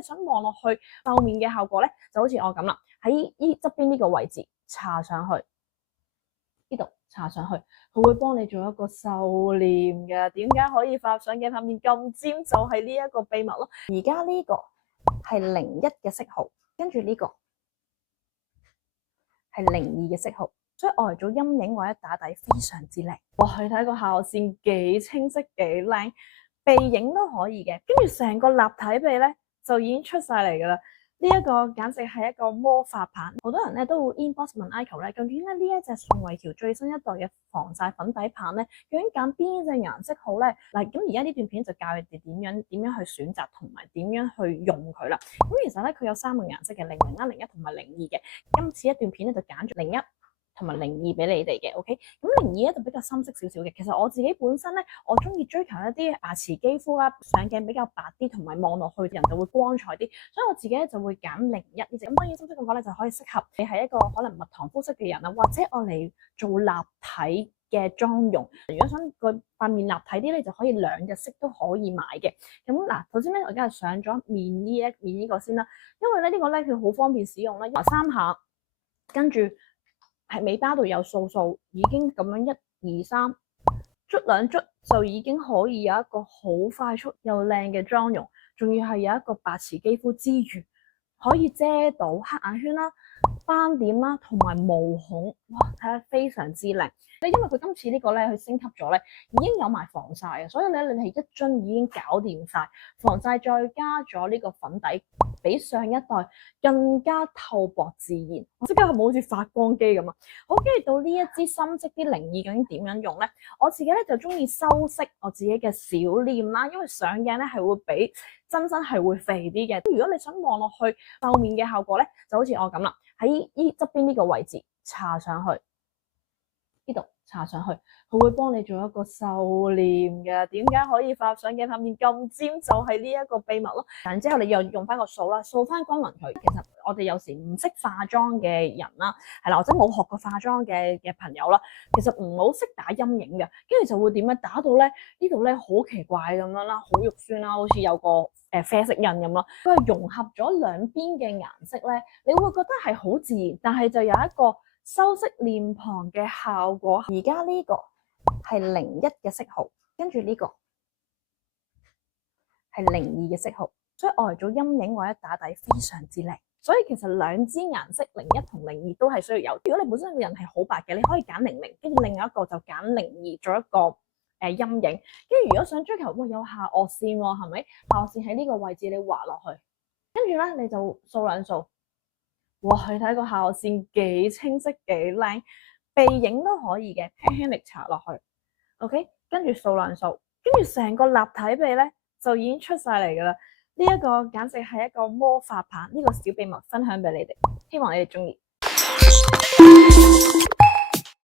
你想望落去後面嘅效果咧，就好似我咁啦，喺依側邊呢個位置搽上去，呢度搽上去，佢會幫你做一個瘦臉嘅。點解可以發上鏡塊面咁尖？就係呢一個秘密咯。而家呢個係01嘅色號，跟住呢個係02嘅色號，所以我嚟做陰影或者打底非常之靚。哇，你睇個下線幾清晰幾靚，鼻影都可以嘅，跟住成個立體鼻咧就已經出晒嚟噶啦。呢一個簡直係一個魔法棒，好多人咧都會 inbox 問 Aiko 咧，究竟咧呢一隻宋慧喬最新一代嘅防曬粉底棒咧，究竟揀邊隻顏色好咧？嗱，咁而家呢段片就教你哋點樣去選擇同埋點樣去用佢啦。咁其實咧佢有3個顏色嘅，00啦、01同埋02嘅。今次一段片咧就揀咗01同埋02俾你哋嘅 ，OK？ 咁02咧就比較深色少少嘅。其實我自己本身咧，我中意追求一啲牙齒肌膚啦，上鏡比較白啲，同埋望落去人就會光彩啲，所以我自己咧就會揀01呢隻。咁當然深色嘅話咧就可以適合你係一個可能蜜糖膚色嘅人啊，或者我嚟做立體嘅妝容。如果想個塊面立體啲，你就可以2隻色都可以買嘅。咁嗱，頭先咧我而家係上咗面呢個先啦，因為咧呢個咧佢好方便使用啦，3下，跟住喺尾巴度有掃，已經咁樣1、2、3捽2捽就已經可以有一個好快速又靚嘅妝容，仲要係有一個白蘆肌膚之餘，可以遮到黑眼圈啦、斑點啦同埋毛孔，哇，睇下非常之靚。因為佢今次呢個咧，佢升級咗咧，已經有埋防曬啊，所以咧你係一樽已經搞掂晒防曬，再加咗呢個粉底，比上一代更加透薄自然，即刻係冇好似發光機咁啊！好，跟住到呢一支深色啲02究竟點樣用咧？我自己咧就中意修飾我自己嘅小臉啦，因為上鏡咧係會比真身係會肥啲嘅。如果你想望落去後面嘅效果咧，就好似我咁啦，喺依側邊呢個位置搽上去。呢度搽上去，佢會幫你做一個瘦臉嘅。點解可以發上鏡塊面咁尖？就係呢一個秘密咯。然之後你又用翻個掃啦，掃翻均勻佢。其實我哋有時唔識化妝嘅人啦，係啦，或者冇學過化妝嘅朋友啦，其實唔好識打陰影嘅，跟住就會點樣打到咧呢度咧好奇怪咁樣啦，好肉酸啦，好似有個啡色印咁咯。佢係融合咗兩邊嘅顏色咧，你會覺得係好自然，但係就有一個修飾臉龐嘅效果。而家呢個係01嘅色號，跟住呢個係02嘅色號，所以我嚟做陰影或者打底非常之靚。所以其實2支顏色01同02都係需要有。如果你本身個人係好白嘅，你可以揀00，跟住另外一個就揀02做一個陰影。跟住如果想追求有下顎線喎，係咪？下顎線喺呢個位置你畫落去，跟住咧你就掃2掃。哇，你睇個下顎線幾清晰幾靚，鼻影都可以嘅，輕輕力搽落去 ，OK， 跟住掃2掃，跟住成個立體鼻咧就已經出晒嚟噶啦。呢一個簡直係一個魔法棒，呢個小秘密分享俾你哋，希望你哋中意。